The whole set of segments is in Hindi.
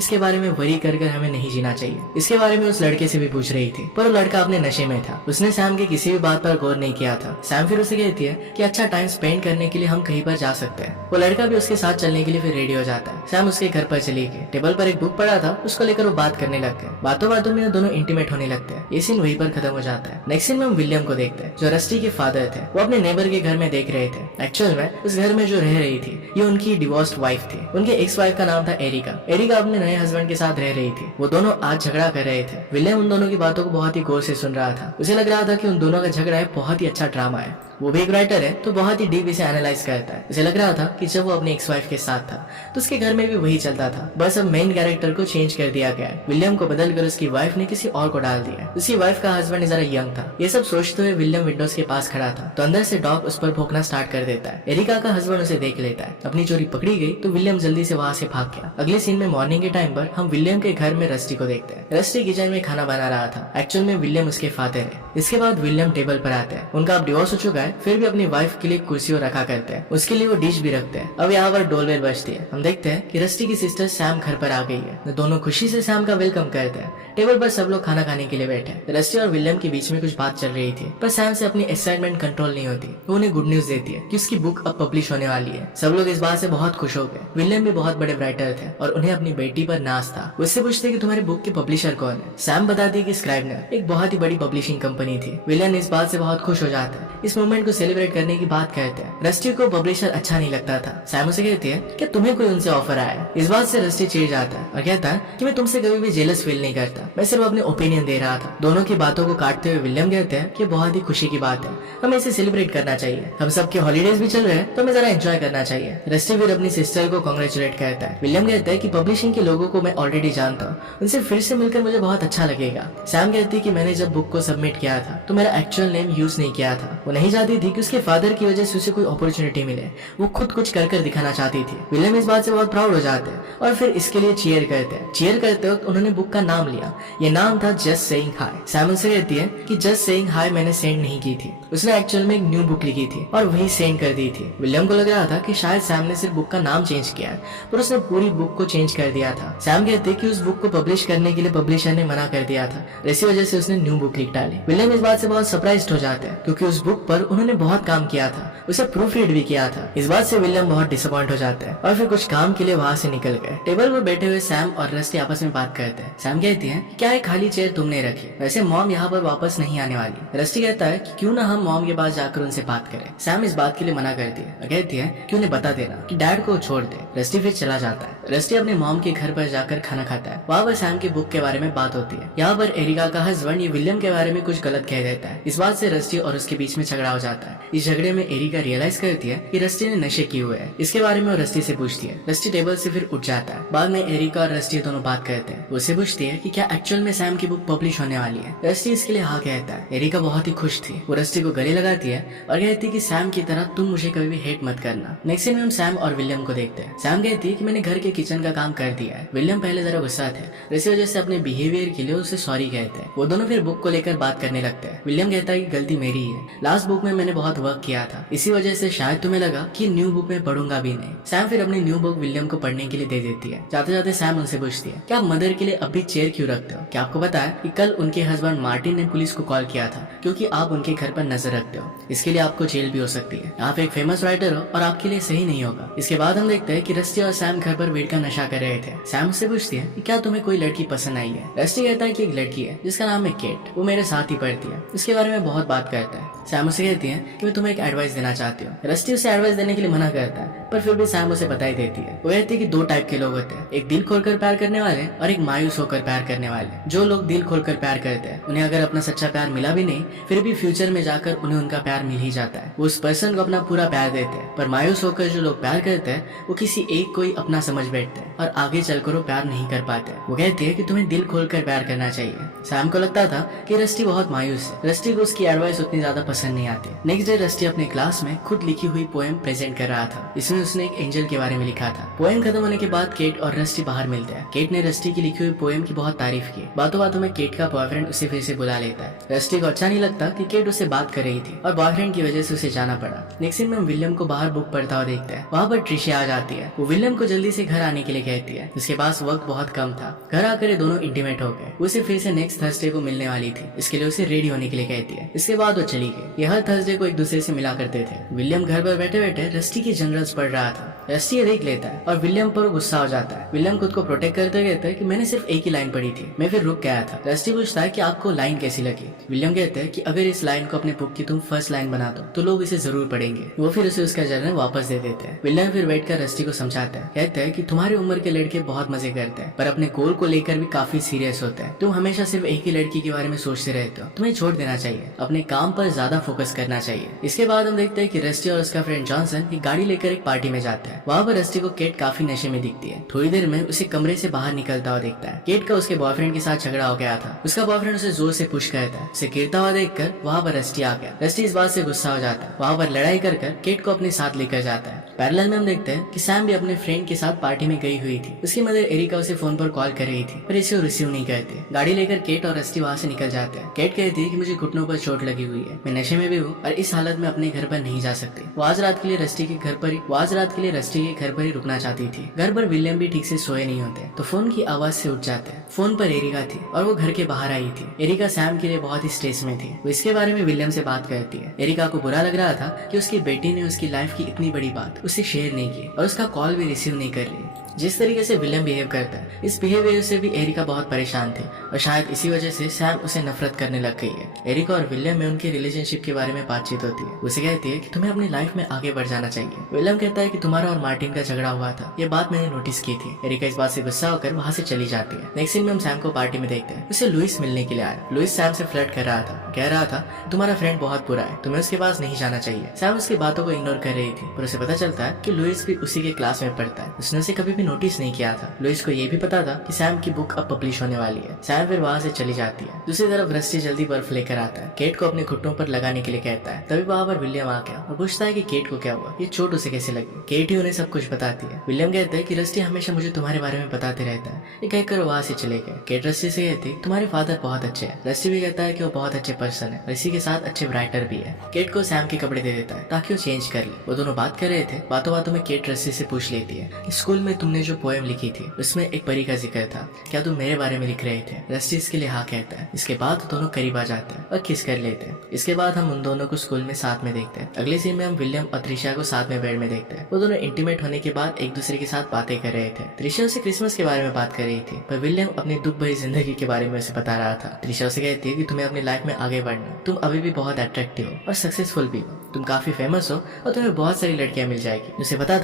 इसके बारे में वरी कर हमें नहीं जीना चाहिए। इसके बारे में उस लड़के से भी पूछ रही थी, पर वो लड़का अपने नशे में था। उसने सैम की किसी भी बात पर गौर नहीं किया था। सैम फिर उसे कहती है कि अच्छा टाइम स्पेंड करने के लिए हम कहीं पर जा सकते हैं। वो लड़का भी उसके साथ चलने के लिए फिर रेडी हो जाता है। सैम उसके घर पर चली गई। टेबल पर एक बुक पड़ा था, उसको लेकर वो बात करने लग गए। बातों बातों में दोनों इंटीमेट होने लगते हैं। ये सीन वहीं पर खत्म हो जाता है। नेक्स्ट सीन में हम विलियम को देखते हैं, जो रस्टी के फादर थे। वो अपने नेबर के घर में देख रहे थे। एक्चुअल में उस घर में जो रह रही थी ये उनकी डिवोर्स्ड वाइफ थी। उनके एक्स वाइफ का नाम था एरिका। एरिका अपने नए हस्बैंड के साथ रह रही थी। वो दोनों आज झगड़ा कर रहे थे। विलियम उन दोनों की बातों को बहुत ही गौर से सुन रहा था। उसे लग रहा था कि उन दोनों का झगड़ा है बहुत ही अच्छा ड्रामा है। वो भी एक राइटर है तो बहुत ही डीप इसे एनालाइज करता है। उसे लग रहा था कि जब वो अपनी एक्स वाइफ के साथ था तो उसके घर में भी वही चलता था, बस अब मेन कैरेक्टर को चेंज कर दिया गया है। विलियम को बदलकर उसकी वाइफ ने किसी और को डाल दिया। उसकी वाइफ का हस्बैंड जरा यंग था। ये सब सोचते हुए विलियम विंडोज के पास खड़ा था तो अंदर से डॉग उस पर भौंकना स्टार्ट कर देता है। एरिका का हस्बैंड उसे देख लेता है। अपनी चोरी पकड़ी गई तो विलियम जल्दी से वहाँ से भाग गया। अगले सीन में मॉर्निंग के टाइम पर हम विलियम के घर में रस्टी को देखते हैं। रस्टी किचन में खाना बना रहा था। एक्चुअल में विलियम उसके फादर है। इसके बाद विलियम टेबल पर आते हैं। उनका अब डिवोर्स हो चुका है, फिर भी अपनी वाइफ के लिए कुर्सी रखा करते हैं। उसके लिए वो डिश भी रखते हैं। अब यहाँ पर डोरबेल बजती है। हम देखते हैं कि रस्टी की सिस्टर सैम घर पर आ गई है। दोनों खुशी से सैम का वेलकम करते हैं। टेबल पर सब लोग खाना खाने के लिए बैठे। रस्टी और विलियम के बीच में कुछ बात चल रही थी, पर सैम से अपनी एक्साइटमेंट कंट्रोल नहीं होती। वो उन्हें गुड न्यूज देती है कि उसकी बुक अब पब्लिश होने वाली है। सब लोग इस बात से बहुत खुश हो गए। विलियम भी बहुत बड़े राइटर थे और उन्हें अपनी बेटी पर नाज था। उससे पूछते कि तुम्हारी बुक के पब्लिशर कौन है। सैम बताती है कि स्क्राइबनर एक बहुत ही बड़ी पब्लिशिंग कंपनी थी। विलियम इस बात से बहुत खुश हो जाता है। इस मोमेंट को सेलिब्रेट करने की बात कहते हैं। रस्टी को पब्लिशर अच्छा नहीं लगता था। सैम उसे कहती है कि तुम्हें कोई उनसे ऑफर आया है। इस बात से रस्टी चिढ़ जाता है और कहता है कि मैं तुमसे कभी भी जेलस फील नहीं करता, मैं सिर्फ अपने ओपिनियन दे रहा था। दोनों की बातों को काटते हुए विलियम कहते हैं कि बहुत ही खुशी की बात है, हमें इसे सेलिब्रेट करना चाहिए। हम सबके हॉलीडेज भी चल रहे हैं तो हमें जरा एंजॉय करना चाहिए। रस्टी फिर अपनी सिस्टर को कांग्रेचुलेट करता है। विलियम कहता है कि पब्लिशिंग के लोगों को मैं ऑलरेडी जानता हूँ, उनसे फिर से मिलकर मुझे बहुत अच्छा लगेगा। सैम कहती है कि मैंने जब बुक को सबमिट किया था तो मेरा एक्चुअल नेम यूज नहीं किया था। वो नहीं चाहती थी कि उसके फादर की वजह से उसे कोई अपॉर्चुनिटी मिले। वो खुद कुछ कर दिखाना चाहती थी। विलियम इस बात से बहुत प्राउड हो जाते हैं और फिर इसके लिए चीयर करते हैं। चीयर करते वक्त उन्होंने बुक का नाम लिया। ये नाम था जस्ट सेइंग हाय। सैम से कहती है कि जस्ट सेइंग हाय मैंने सेंड नहीं की थी, उसने एक्चुअल में एक न्यू बुक लिखी थी और वही सेंड कर दी थी। विलियम को लग रहा था कि शायद सैम ने सिर्फ बुक का नाम चेंज किया है, पर उसने पूरी बुक को चेंज कर दिया था। सैम कहते कि उस बुक को पब्लिश करने के लिए पब्लिशर ने मना कर दिया था, इसी वजह से उसने न्यू बुक लिख डाली। विलियम इस बात से बहुत सरप्राइज्ड हो जाते हैं क्योंकि उस बुक पर उन्होंने बहुत काम किया था, उसे प्रूफ रीड भी किया था। इस बात से विलियम बहुत डिसअपॉइंट हो जाते हैं और फिर कुछ काम के लिए वहाँ से निकल गए। टेबल पर बैठे हुए सैम और रस्टी आपस में बात करते हैं। सैम कहती है क्या एक खाली चेयर तुमने रखी, वैसे मॉम यहाँ पर वापस नहीं आने वाली। रस्टी कहता है कि क्यों ना हम मॉम के पास जाकर उनसे बात करें। सैम इस बात के लिए मना करती है और कहती है कि उन्हें बता देना कि डैड को छोड़ दे। रस्टी फिर चला जाता है। रस्टी अपने मॉम के घर पर जाकर खाना खाता है। वहाँ पर सैम की बुक के बारे में बात होती है। यहाँ पर एरिका का हस्बैंड ये विलियम के बारे में कुछ गलत कह देता है। इस बात से रस्टी और उसके बीच में झगड़ा हो जाता है। इस झगड़े में एरिका रियलाइज करती है कि रस्टी ने नशे किए हुए हैं। इसके बारे में वो रस्टी से पूछती है। रस्टी टेबल से फिर उठ जाता है। बाद में एरिका और रस्टी दोनों बात करते हैं। उससे पूछती है कि क्या एक्चुअल में सैम की बुक पब्लिश होने वाली है। रस्टी इसके लिए हाँ कहता है। एरिका बहुत ही खुश थी। वो रस्टी को गले लगाती है और कहती है कि सैम की तरह तुम मुझे कभी भी हेट मत करना। नेक्स्ट सीन में हम सैम और विलियम को देखते हैं। सैम कहती है कि मैंने घर के किचन का काम कर दिया है। विलियम पहले जरा गुस्सा थे, इसी वजह से अपने बिहेवियर के लिए उसे सॉरी कहते हैं। वो दोनों फिर बुक को लेकर बात करने लगते हैं। विलियम कहता है कि गलती मेरी है, लास्ट बुक में मैंने बहुत वर्क किया था, इसी वजह से शायद तुम्हें लगा कि न्यू बुक में पढ़ूंगा भी नहीं। सैम फिर अपनी न्यू बुक विलियम को पढ़ने के लिए दे देती है। जाते जाते सैम उनसे पूछती है कि आप मदर के लिए अभी चेयर क्यों रखते हो। क्या आपको पता है कि कल उनके हस्बैंड मार्टिन ने पुलिस को कॉल किया था क्योंकि आप उनके घर पर नजर रखते हो, इसके लिए आपको जेल भी हो सकती है। आप एक फेमस राइटर हो और आपके लिए सही नहीं होगा। इसके बाद हम देखते हैं कि रस्टी और सैम घर पर वेट का नशा कर रहे थे। सैम उससे पूछती है कि क्या तुम्हें कोई लड़की पसंद आई है। रस्टी कहता है कि एक लड़की है जिसका नाम है केट, वो मेरे साथ ही पढ़ती है। इसके बारे में बहुत बात करता है। सैम उसे कहती है कि मैं तुम्हें एक एडवाइस देना चाहती हूँ। रस्टी उसे एडवाइस देने के लिए मना करता है, पर फिर भी सैम उसे बता ही देती है। वो कहती है कि दो टाइप के लोग होते हैं, एक दिल खोलकर प्यार करने वाले और एक मायूस होकर प्यार करने वाले। जो लोग दिल खोलकर प्यार करते हैं उन्हें अगर अपना सच्चा प्यार मिला भी नहीं, फिर भी फ्यूचर में जाकर उन्हें उनका प्यार मिल ही जाता है। वो उस पर्सन को अपना पूरा प्यार देते हैं। पर मायूस होकर जो लोग प्यार करते हैं वो किसी एक को ही अपना समझ बैठते हैं और आगे चलकर वो प्यार नहीं कर पाते। वो कहती है कि तुम्हें दिल खोलकर प्यार करना चाहिए। सैम को लगता था कि रस्टी बहुत मायूस है। रस्टी को उसकी एडवाइस उतनी ज्यादा पसंद नहीं आती। है। नेक्स्ट डे रस्टी अपने क्लास में खुद लिखी हुई पोएम प्रेजेंट कर रहा था। इसमें उसने एक एंजल के बारे में लिखा था। पोएम खत्म होने के बाद केट और रस्टी बाहर मिलते हैं। केट ने रस्टी की लिखी हुई पोएम की बहुत तारीफ की। बातों बातों में केट का बॉयफ्रेंड उसे फिर से बुला लेता है। रस्टी को अच्छा नहीं लगता कि केट उससे बात कर रही थी और बॉयफ्रेंड की वजह से उसे जाना पड़ा। नेक्स्ट सीन में हम विलियम को बाहर बुक पढ़ता हुआ देखते हैं। वहाँ पर ट्रिशिया आ जाती है। वो विलियम को जल्दी से घर आने के लिए कहती है। उसके पास वक्त बहुत कम था। घर आकर दोनों इंटीमेट हो गए। उसे फिर से नेक्स्ट थर्सडे को मिलने वाली थी। इसके लिए उसे रेडी होने के लिए कहती है। इसके बाद वो चली गई। ये हर थर्सडे को एक दूसरे से मिला करते थे। विलियम घर पर बैठे बैठे रस्टी की जनरल्स पढ़ रहा था। रस्टी ये देख लेता है और विलियम पर गुस्सा हो जाता है। विलियम खुद को प्रोटेक्ट करते कहता है कि मैंने सिर्फ एक ही लाइन पढ़ी थी, मैं फिर रुक गया था। रस्टी पूछता है कि आपको लाइन कैसी लगी। विलियम कहते हैं कि अगर इस लाइन को अपने बुक की तुम फर्स्ट लाइन बना दो तो लोग इसे जरूर पढ़ेंगे। वो फिर उसे उसका जर्नल वापस दे देते हैं। विलियम फिर बैठ कर रस्टी को समझाता है। कहता है कि तुम्हारी उम्र के लड़के बहुत मजे करते हैं पर अपने गोल को लेकर भी काफी सीरियस होते हैं। तुम हमेशा सिर्फ एक ही लड़की के बारे में सोचते रहते हो। तुम्हें छोड़ देना चाहिए, अपने काम पर ज्यादा फोकस करना चाहिए। इसके बाद हम देखते हैं कि रस्टी और उसका फ्रेंड जॉनसन की गाड़ी लेकर एक पार्टी में जाता है। वहाँ पर रस्टी को केट काफी नशे में दिखती है। थोड़ी देर में उसे कमरे से बाहर निकलता हुआ देखता है। केट का उसके बॉयफ्रेंड के साथ झगड़ा हो गया था। उसका बॉयफ्रेंड उसे जोर से पुश करता है। उसे गिरता हुआ देखकर वहाँ पर रस्टी आ गया। रस्टी इस बात से गुस्सा हो जाता है। वहाँ पर लड़ाई कर केट को अपने साथ लेकर जाता है। पैरेलल में हम देखते हैं कि सैम भी अपने फ्रेंड के साथ पार्टी में गई हुई थी। उसकी मदर एरिका उसे फोन पर कॉल कर रही थी पर इसे रिसीव नहीं करती। गाड़ी लेकर केट और रस्टी वहाँ से निकल जाते हैं। केट कहती है कि मुझे घुटनों पर चोट लगी हुई है, मैं नशे में भी हूँ और इस हालत में अपने घर पर नहीं जा सकती। वो आज रात के लिए रस्टी के घर पर ही रुकना चाहती थी। घर पर विलियम भी ठीक से सोए नहीं होते तो फोन की आवाज से उठ जाते हैं। फोन पर एरिका थी और वो घर के बाहर आई थी। एरिका सैम के लिए बहुत ही स्ट्रेस में थी। वो इसके बारे में विलियम से बात करती है। एरिका को बुरा लग रहा था कि उसकी बेटी ने उसकी लाइफ की इतनी बड़ी बात उससे शेयर नहीं की और उसका कॉल भी रिसीव नहीं कर ली। जिस तरीके से विलियम बिहेव करता है, इस बिहेवियर से भी एरिका बहुत परेशान थी और शायद इसी वजह से सैम उसे नफरत करने लग गई है। एरिका और विलियम में उनके रिलेशनशिप के बारे में बातचीत होती है। उसे कहती है कि तुम्हें अपनी लाइफ में आगे बढ़ जाना चाहिए। विलियम कहता है कि तुम्हारा और मार्टिन का झगड़ा हुआ था, ये बात मैंने नोटिस की थी। एरिका इस बात से गुस्सा होकर वहाँ से चली जाती है। नेक्स्ट सीन में हम सैम को पार्टी में देखते हैं। उसे लुइस मिलने के लिए आया। लुइस सैम से फ्लर्ट कर रहा था। कह रहा था तुम्हारा फ्रेंड बहुत बुरा है, तुम्हें उसके पास नहीं जाना चाहिए। सैम उसकी बातों को इग्नोर कर रही थी पर उसे पता चलता है कि लुइस भी उसी के क्लास में पढ़ता है। उसने उसे कभी भी नोटिस नहीं किया था। लुइस को ये भी पता था कि सैम की बुक अब पब्लिश होने वाली है। सैम फिर वहाँ से चली जाती है। दूसरी तरफ रस्टी जल्दी बर्फ लेकर आता है। केट को अपने घुटनों पर लगाने के लिए कहता है। तभी वहाँ पर विलियम आ गया और पूछता है कि केट को क्या हुआ, ये चोट उसे कैसे लगी। केट ही उन्हें सब कुछ बताती है। विलियम कहते हैं कि रस्टी हमेशा मुझे तुम्हारे बारे में बताते रहता है। ये कहकर वहाँ से चले गए। केट रस्टी से कहती तुम्हारे फादर बहुत अच्छे हैं। रस्टी भी कहता है कि वो बहुत अच्छे पर्सन है, इसी के साथ अच्छे राइटर भी है। केट को सैम के कपड़े दे देता है ताकि वो चेंज कर ले। वो दोनों बात कर रहे थे। बातों बातों में केट रस्टी से पूछ लेती है कि स्कूल में तुमने जो पोएम लिखी थी उसमें एक परी का जिक्र था, क्या तुम मेरे बारे में लिख रहे थे। रस्टी इसके लिए हाँ कहता है। इसके बाद दोनों करीब आ जाते हैं और किस कर लेते हैं। इसके बाद हम उन दोनों को स्कूल में साथ में देखते हैं। अगले सीन में हम विलियम और त्रिशा को साथ में बेड में देखते हैं। वो दोनों इंटीमेट होने के बाद एक दूसरे के साथ बातें कर रहे थे। त्रिशा उसे क्रिसमस के बारे में बात कर रही थी पर विलियम अपनी दुख भरी जिंदगी के बारे में उसे बता रहा था। त्रिशा उसे कहती है कि तुम्हें अपनी लाइफ में आगे बढ़ना, तुम अभी भी बहुत अट्रैक्टिव हो और सक्सेसफुल भी हो, तुम काफी फेमस हो और तुम्हें बहुत सारी लड़कियां मिल जाएगी। उसे पता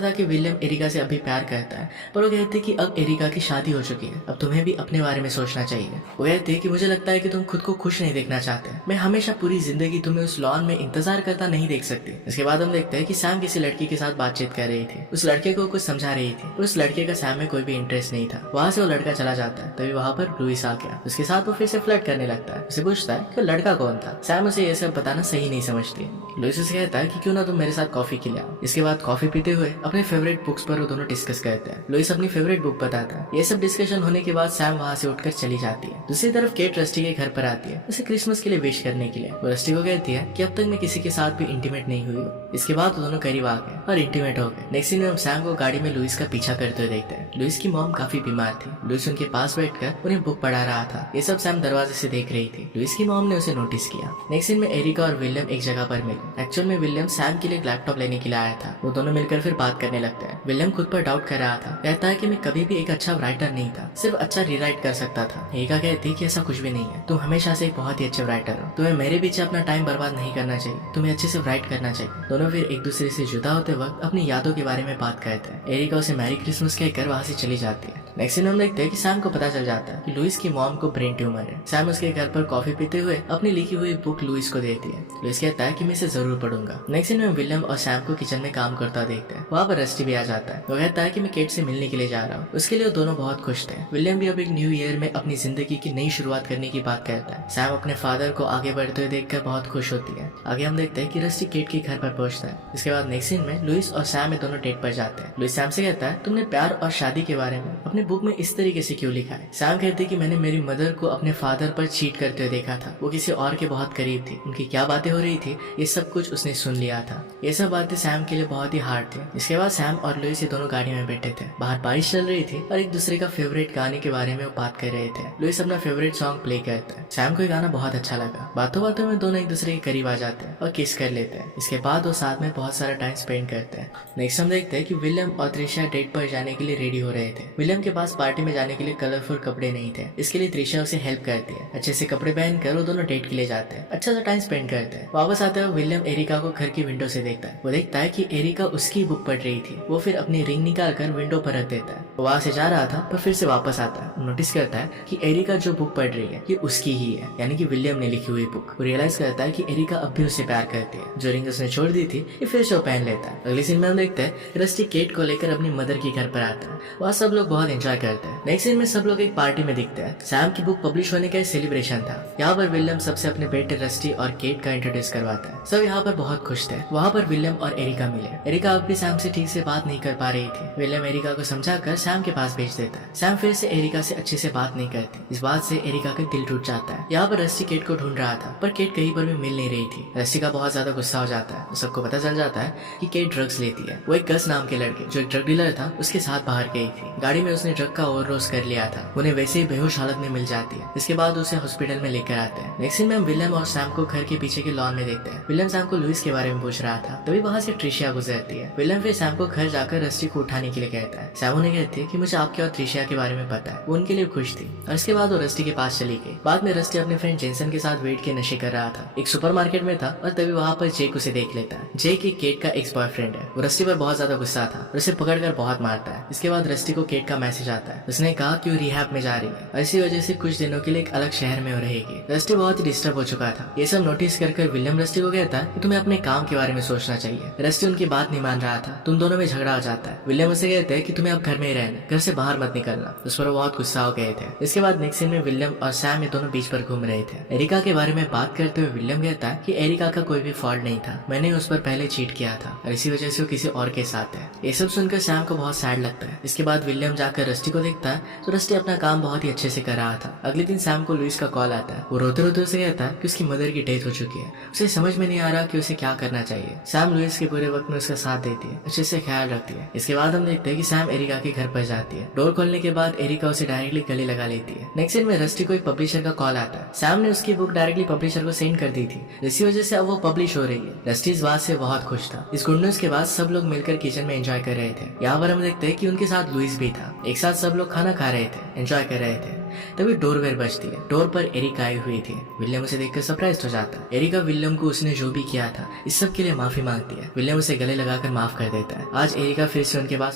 था कि विलियम एरिका से अभी प्यार करता है पर वो कहती है कि अब एरिका की शादी हो चुकी है, अब तुम्हें भी अपने बारे में सोचना चाहिए। वो कहती है कि मुझे लगता है कि तुम खुद को खुश नहीं देखना चाहते, मैं हमेशा पूरी जिंदगी तुम्हें उस लॉन में इंतजार करता नहीं देख सकती। इसके बाद हम देखते हैं कि सैम किसी लड़की के साथ बातचीत कर रही थी। उस लड़के को कुछ समझा रही थी पर उस लड़के का सैम में कोई भी इंटरेस्ट नहीं था। वहाँ से वो लड़का चला जाता है। तभी वहाँ पर लुइस आ गया। उसके साथ वो फिर से फ्लर्ट करने लगता है। उसे पूछता है कि लड़का कौन था। सैम उसे ये सब बताना सही नहीं समझती। लुइस उसे कहता है कि क्यों ना तुम मेरे साथ कॉफी के लिए आओ। इसके बाद कॉफी पीते हुए अपने फेवरेट बुक्स पर वो दोनों डिस्कस करते हैं। लुइस अपनी फेवरेट बुक बताता है। ये सब डिस्कशन होने के बाद सैम वहाँ से उठकर चली जाती है। दूसरी तरफ केट रस्टी के घर पर आती है उसे क्रिसमस के लिए विश करने के लिए। वो रस्टी को कहती है कि अब तक मैं किसी के साथ भी इंटीमेट नहीं हुई हूँ। इसके बाद वो दोनों करीब आ गए और इंटीमेट हो गए। नेक्स्ट सीन में हम सैम को गाड़ी में लुइस का पीछा करते हुए देखते हैं। लुइस की मॉम काफी बीमार थी। लुइस उनके पास बैठकर उन्हें बुक पढ़ा रहा था। ये सब सैम दरवाजे से देख रही थी। लुइस की मॉम ने उसे नोटिस किया। नेक्स्ट सीन में एरिका और विलियम एक जगह पर मिले। एक्चुअल में विलियम सैम के लिए लैपटॉप लेने के लिए आया था। वो दोनों मिलकर फिर बात करने लगते हैं। विलियम खुद पर डाउट कर रहा था। कहता है कि मैं कभी भी एक अच्छा राइटर नहीं था, सिर्फ अच्छा रीराइट कर सकता था। एरिका कहती है कि ऐसा कुछ भी नहीं है, तुम हमेशा से एक बहुत ही अच्छे राइटर हो, तुम्हें मेरे पीछे अपना टाइम बर्बाद नहीं करना चाहिए, तुम्हें अच्छे से राइट करना चाहिए। दोनों फिर एक दूसरे से जुदा होते वक्त अपने अपनी यादों के बारे में बात करते हैं। एरिका उसे मैरी क्रिसमस कहकर वहाँ से चली जाती है। नेक्स्ट सीन हम देखते हैं कि सैम को पता चल जाता है कि लुइस की मॉम को ब्रेन ट्यूमर है। सैम उसके घर पर कॉफी पीते हुए अपनी लिखी हुई बुक लुइस को देती है। लुइस कहता है कि मैं इसे जरूर पढ़ूंगा। नेक्स्ट सीन में विलियम और सैम को किचन में काम करता देखते हैं। वहाँ पर रस्टी भी आ जाता है। वो कहता है कि मैं केट से मिलने के लिए जा रहा हूँ। उसके लिए वो दोनों बहुत खुश थे। विलियम भी अब एक न्यू ईयर में अपनी जिंदगी की नई शुरुआत करने की बात करता है। सैम अपने फादर को आगे बढ़ते हुए देखकर बहुत खुश होती है। आगे हम देखते हैं कि रस्टी केट के घर पर पहुंचता है। इसके बाद नेक्स्ट सीन में लुइस और सैम में दोनों डेट पर जाते हैं। लुइस सैम से कहता है तुमने प्यार और शादी के बारे में अपने बुक में इस तरीके से क्यों लिखा है। सैम कहती है कि मैंने मेरी मदर को अपने फादर पर चीट करते हुए देखा था। वो किसी और के बहुत करीब थी। उनकी क्या बातें हो रही थी ये सब कुछ उसने सुन लिया था। ये सब बातें सैम के लिए बहुत ही हार्ड थी। इसके बाद सैम और लुइस ये दोनों गाड़ी में बैठे थे। बाहर बारिश चल रही थी और एक दूसरे का फेवरेट गाने के बारे में वो बात कर रहे थे। लुइस अपना फेवरेट सॉन्ग प्ले करता है। सैम को ये गाना बहुत अच्छा लगा। बातों बातों में दोनों एक दूसरे के करीब आ जाते हैं और किस कर लेते हैं। इसके बाद वो साथ में बहुत सारा टाइम स्पेंड करते हैं। नेक्स्ट हम देखते हैं कि विलियम और त्रिशा डेट पर जाने के लिए रेडी हो रहे थे। विलियम के पास पार्टी में जाने के लिए कलरफुल कपड़े नहीं थे। इसके लिए त्रिशा उसे हेल्प करती है। अच्छे से कपड़े पहनकर वो दोनों डेट के लिए जाते हैं। अच्छा सा टाइम स्पेंड करते हैं। वापस आते हुए विलियम एरिका को घर की विंडो से देखता है। वो देखता है कि एरिका उसकी बुक पढ़ रही थी। वो फिर अपनी रिंग निकाल कर विंडो पर रख देता है। वो वहाँ से जा रहा था पर फिर से वापस आता है। नोटिस करता है कि एरिका जो बुक पढ़ रही है ये उसकी ही है, यानी कि विलियम ने लिखी हुई बुक। वो रियलाइज करता है कि एरिका अब भी उससे प्यार करती है। जो रिंग उसने छोड़ दी थी ये फिर से वो पहन लेता है। अगले सीन में हम देखते हैं रस्टी केट को लेकर अपनी मदर के घर पर आता है। वहाँ सब लोग बहुत एंजॉय करते हैं। नेक्स्ट सीन में सब लोग एक पार्टी में दिखते हैं। सैम की बुक पब्लिश होने का सेलिब्रेशन था। यहाँ पर विलियम सबसे अपने बेटे रस्टी और केट का इंट्रोड्यूस करवाता है। सब यहाँ पर बहुत खुश थे। वहाँ पर विलियम और एरिका मिले। एरिका अब भी सैम से ठीक से बात नहीं कर पा रही थी। विलियम एरिका को समझाकर सैम के पास भेज देता है। सैम फिर से एरिका से अच्छे से बात नहीं करती। इस बात से एरिका का दिल टूट जाता है। यहाँ पर रस्टी केट को ढूंढ रहा था पर केट कहीं पर भी मिल नहीं रही थी। रस्टी का बहुत ज्यादा गुस्सा हो जाता है। सबको पता चल जाता है कि केट ड्रग्स लेती है। वो एक गस नाम के लड़के जो एक ड्रग डीलर था उसके साथ बाहर गई थी। गाड़ी में उसने ड्रग का ओवरडोज कर लिया था। उन्हें वैसे ही बेहोश हालत में मिल जाती है। इसके बाद उसे हॉस्पिटल में लेकर आते हैं। नेक्स्ट सीन में हम विलियम और सैम को घर के पीछे के लॉन में देखते हैं। विलियम सैम को लुइस के बारे में पूछ रहा था। तभी वहाँ से ट्रिशिया गुजरती है। विलियम फिर सैम को घर जाकर रस्टी को उठाने के लिए कहता है। सैम उन्हें कहती है कि मुझे आपके और ट्रिशिया के बारे में पता है। वो उनके लिए खुश थी और इसके बाद वो रस्टी के पास चली गई। बाद में रस्टी अपने फ्रेंड जेसन के साथ वेट के नशे कर रहा था। एक सुपरमार्केट में था और तभी वहाँ पर जेक उसे देख लेता है। जेक एक केट का एक्स बॉयफ्रेंड है। वो रस्टी पर बहुत ज्यादा गुस्सा था और उसे पकड़कर बहुत मारता है। इसके बाद रस्टी को केट का मैसेज आता है। उसने कहा कि वो रिहैब में जा रही है और इसी वजह से कुछ दिनों के लिए एक अलग शहर में वो रहेगी। रस्टी बहुत ही डिस्टर्ब हो चुका था। ये सब नोटिस कर विलियम रस्टी को कहता है कि तुम्हें अपने काम के बारे में सोचना चाहिए। रस्टी उनकी बात नहीं मान रहा था। तुम दोनों में झगड़ा हो जाता है। विलियम उसे कहते हैं कि तुम्हें अब घर में ही रहना, घर से बाहर मत निकलना। उस पर वो बहुत गुस्सा हो गए थे। इसके बाद नेक्स्ट सीन में विलियम और सैम ये दोनों बीच पर घूम रहे थे। एरिका के बारे में बात करते हुए विलियम कहता है कि एरिका का कोई भी फॉल्ट नहीं था। मैंने उस पर पहले चीट किया था और इसी वजह से वो किसी और के साथ है। ये सब सुनकर सैम को बहुत सैड लगता है। इसके बाद विलियम जाकर रस्टी को देखता है तो रस्टी अपना काम बहुत ही अच्छे से कर रहा था। अगले दिन सैम को लुइस का कॉल आता है। वो रोते रोते उसे कहता है कि उसकी मदर की डेथ हो चुकी है। उसे समझ में नहीं आ रहा कि उसे क्या करना चाहिए। सैम लुइस के बुरे वक्त में उसका साथ देती है, अच्छे से ख्याल रखती है। इसके बाद हम देखते हैं कि सैम एरिका के घर पर जाती है। डोर खोलने के बाद एरिका उसे डायरेक्टली गले लगा लेती है। नेक्स्ट सीन में रस्टी को एक पब्लिशर का कॉल आता है। सैम ने उसकी बुक डायरेक्टली पब्लिशर को सेंड कर दी थी, इसी वजह से अब वो पब्लिश हो रही है। रस्टी इस बात से बहुत खुश था। इस गुड न्यूज के बाद सब लोग मिलकर किचन में एंजॉय कर रहे थे। यहाँ पर हम देखते हैं कि उनके साथ लुइस भी था। एक साथ सब लोग खाना खा रहे थे, एंजॉय कर रहे थे। तभी डोर बेल बजती है। डोर पर एरिका आई हुई थी। विलियम उसे देखकर सरप्राइज हो जाता है। एरिका विलियम को उसने जो भी किया था इस सब के लिए माफी मांगती है। विलियम उसे गले लगाकर माफ कर देता है। आज एरिका फिर से उनके पास